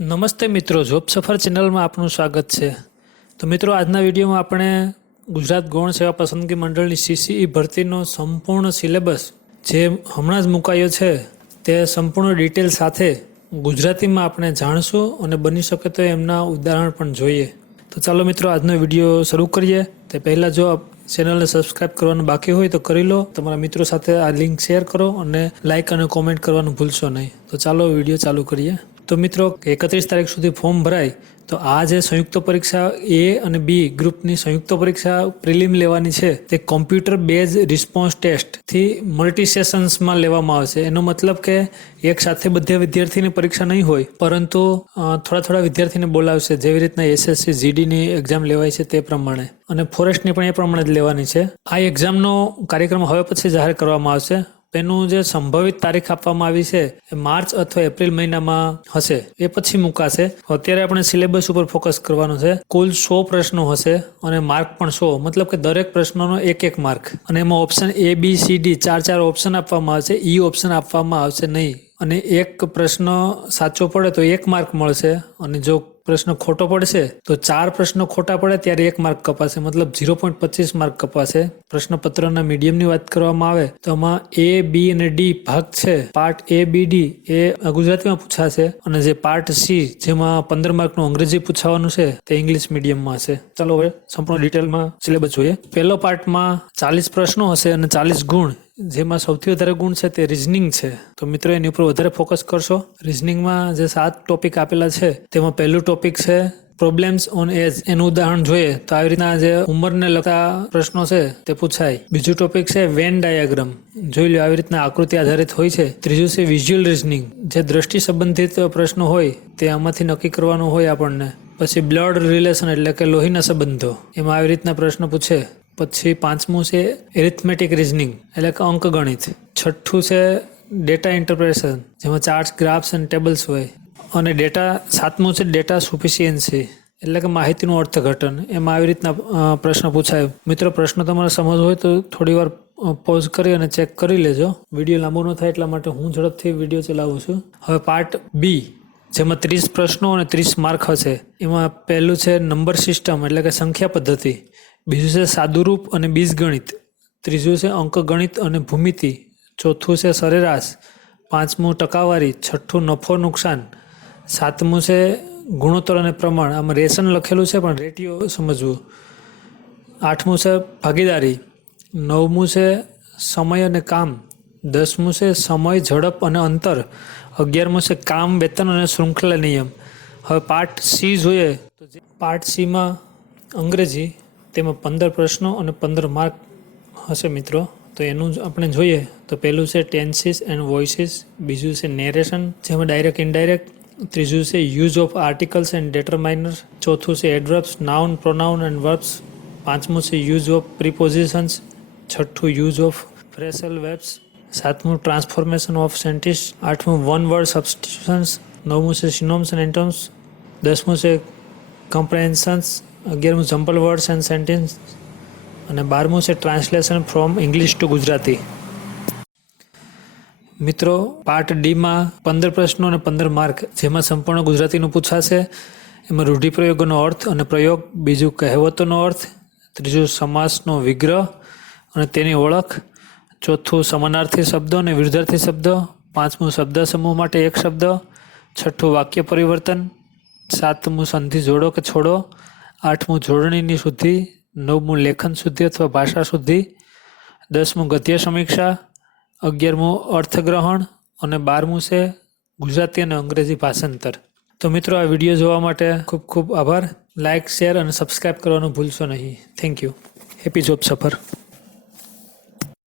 નમસ્તે મિત્રો, જોબ સફર ચેનલમાં આપનું સ્વાગત છે. તો મિત્રો, આજના વિડીયોમાં આપણે ગુજરાત ગૌણ સેવા પસંદગી મંડળની સીસીઈ ભરતીનો સંપૂર્ણ સિલેબસ જે હમણાં જ મુકાયો છે, તે સંપૂર્ણ ડિટેલ સાથે ગુજરાતીમાં આપણે જાણશું અને બની શકે તો એમના ઉદાહરણ પણ જોઈએ. તો ચાલો મિત્રો, આજનો વીડિયો શરૂ કરીએ. તે પહેલાં જો આપ ચેનલને સબસ્ક્રાઇબ કરવાનું બાકી હોય તો કરી લો. તમારા મિત્રો સાથે આ લિંક શેર કરો અને લાઇક અને કોમેન્ટ કરવાનું ભૂલશો નહીં. તો ચાલો વીડિયો ચાલુ કરીએ. તો મિત્રો, એકત્રીસ તારીખ સુધી ફોર્મ ભરાય, તો આ જે સંયુક્ત પરીક્ષા એ અને બી ગ્રુપની સંયુક્ત પરીક્ષા પ્રિલિમ લેવાની છે, તે કોમ્પ્યુટર બેઝ રિસ્પોન્સ ટેસ્ટથી મલ્ટી સેશન્સમાં લેવામાં આવશે. એનો મતલબ કે એક સાથે બધા વિદ્યાર્થીની પરીક્ષા નહીં હોય, પરંતુ થોડા થોડા વિદ્યાર્થીને બોલાવશે. જેવી રીતના એસએસસી, જીડીની એક્ઝામ લેવાય છે તે પ્રમાણે. અને ફોરેસ્ટની પણ એ પ્રમાણે જ લેવાની છે. આ એક્ઝામનો કાર્યક્રમ હવે પછી જાહેર કરવામાં આવશે. તેનું જે સંભવિત તારીખ આપવામાં આવી છે એ માર્ચ અથવા એપ્રિલ મહિનામાં હશે. એ પછી મુકાશે. અત્યારે આપણે સિલેબસ ઉપર ફોકસ કરવાનું છે. કુલ સો પ્રશ્નો હશે અને માર્ક પણ સો. મતલબ કે દરેક પ્રશ્નોનો એક એક માર્ક. અને એમાં option A B C D ચાર ચાર ઓપ્શન આપવામાં આવશે. ઈ ઓપ્શન આપવામાં આવશે નહીં. અને એક પ્રશ્ન સાચો પડે તો એક માર્ક મળશે. અને જો પ્રશ્ન ખોટો પડશે તો ચાર પ્રશ્નો ખોટા પડે ત્યારે એક માર્ક કપાશે. મતલબ ઝીરો પોઈન્ટ પચીસ માર્ક કપાશે. પ્રશ્નપત્રના મીડિયમની વાત કરવામાં આવે તો આમાં એ બી અને ડી ભાગ છે. પાર્ટ એ બી ડી એ ગુજરાતીમાં પૂછાશે અને જે પાર્ટ સી જેમાં પંદર માર્કનું અંગ્રેજી પૂછાવાનું છે તે ઇંગ્લિશ મીડિયમમાં હશે. ચાલો હવે સંપૂર્ણ ડિટેલમાં સિલેબસ જોઈએ. પહેલો પાર્ટમાં ચાલીસ પ્રશ્નો હશે અને ચાલીસ ગુણ જેમાં સૌથી વધારે ગુણ છે તે રિઝનિંગ છે. તો મિત્રો, એની ઉપર વધારે ફોકસ કરશો. રિઝનિંગમાં જે સાત ટોપિક આપેલા છે, તેમાં પહેલું ટોપિક છે પ્રોબ્લેમ્સ ઓન એજ એનું ઉદાહરણ જોઈએ તો આવી રીતના જે ઉંમરને લગતા પ્રશ્નો છે તે પૂછાય. બીજું ટોપિક છે વેન ડાયાગ્રામ જોઈ લો આવી રીતના આકૃતિ આધારિત હોય છે. ત્રીજું છે વિઝ્યુઅલ રિઝનિંગ જે દ્રષ્ટિ સંબંધિત પ્રશ્નો હોય, તે આમાંથી નક્કી કરવાનું હોય આપણને. પછી બ્લડ રિલેશન એટલે કે લોહીના સંબંધો. એમાં આવી રીતના પ્રશ્ન પૂછે. પછી પાંચમું છે એરિથમેટિક રિઝનિંગ એટલે કે અંકગણિત. છઠ્ઠું છે ડેટા ઇન્ટરપ્રેશન જેમાં ચાર્ટ્સ ગ્રાફ્સ અને ટેબલ્સ હોય. અને ડેટા સાતમું છે ડેટા સુફિશિયન્સી એટલે કે માહિતીનું અર્થઘટન. એમાં આવી રીતના પ્રશ્ન પૂછાય. મિત્રો, પ્રશ્ન તમારે સમજ હોય તો થોડી વાર પોઝ કરી અને ચેક કરી લેજો. વીડિયો લાંબો ન થાય એટલા માટે હું ઝડપથી વીડિયો ચલાવું છું. હવે પાર્ટ બી જેમાં ત્રીસ પ્રશ્નો અને ત્રીસ માર્ક હશે. એમાં પહેલું છે નંબર સિસ્ટમ એટલે કે સંખ્યા પદ્ધતિ. બીજું છે સાદુરૂપ અને બીજગણિત. ત્રીજું છે અંકગણિત અને ભૂમિતિ. ચોથું છે સરેરાશ. પાંચમું ટકાવારી. છઠ્ઠું નફો નુકસાન. સાતમું છે ગુણોત્તર અને પ્રમાણ. આમાં રેશન લખેલું છે પણ રેટિયો સમજવું. આઠમું છે ભાગીદારી. નવમું છે સમય અને કામ. દસમું છે સમય, ઝડપ અને અંતર. અગિયારમું છે કામ, વેતન અને શૃંખલા નિયમ. હવે પાર્ટ સી જોઈએ તો પાર્ટ સીમાં અંગ્રેજી તેમાં પંદર પ્રશ્નો અને પંદર માર્ક હશે મિત્રો. તો એનું જ આપણે જોઈએ તો પહેલું છે ટેન્સીસ એન્ડ વોઇસીસ બીજું છે નેરેશન જેમાં ડાયરેક્ટ ઇનડાયરેક્ટ ત્રીજું છે use of articles and determiner ચોથું છે adverbs noun pronoun and verbs પાંચમું છે યુઝ ઓફ પ્રિપોઝિશન્સ છઠ્ઠું યુઝ ઓફ ફ્રેશલ વેબ્સ સાતમું ટ્રાન્સફોર્મેશન ઓફ સેન્ટિસ આઠમું વન વર્ડ સબસ્ટિટ્યુશન્સ નવમું છે સિનોમ્સ એન્ડ એન્ટમ્સ દસમું છે કમ્પ્રેન્શન્સ અગિયારમું જમ્પલ વર્ડ્સ એન્ડ સેન્ટેન્સ અને બારમું છે translation from English to Gujarati. મિત્રો પાર્ટ ડીમાં પંદર પ્રશ્નો અને પંદર માર્ક જેમાં સંપૂર્ણ ગુજરાતીનું પૂછાશે. એમાં રૂઢિપ્રયોગોનો અર્થ અને પ્રયોગ, બીજું કહેવતોનો અર્થ, ત્રીજું સમાસનો વિગ્રહ અને તેની ઓળખ, ચોથું સમાનાર્થી શબ્દો અને વિરુદ્ધાર્થી શબ્દો, પાંચમું શબ્દ સમૂહ માટે એક શબ્દ, છઠ્ઠું વાક્ય પરિવર્તન, સાતમું સંધિ જોડો કે છોડો આઠમું જોડણીની શુદ્ધિ નવમું લેખન શુદ્ધિ અથવા ભાષા શુદ્ધિ દસમું ગદ્ય સમીક્ષા, અગિયારમું અર્થગ્રહણ અને બારમું છે ગુજરાતી અને અંગ્રેજી ભાષાંતર. તો મિત્રો, આ વીડિયો જોવા માટે ખૂબ ખૂબ આભાર. લાઇક શેર અને સબસ્ક્રાઇબ કરવાનું ભૂલશો નહીં. Thank you. હેપી જોબ સફર.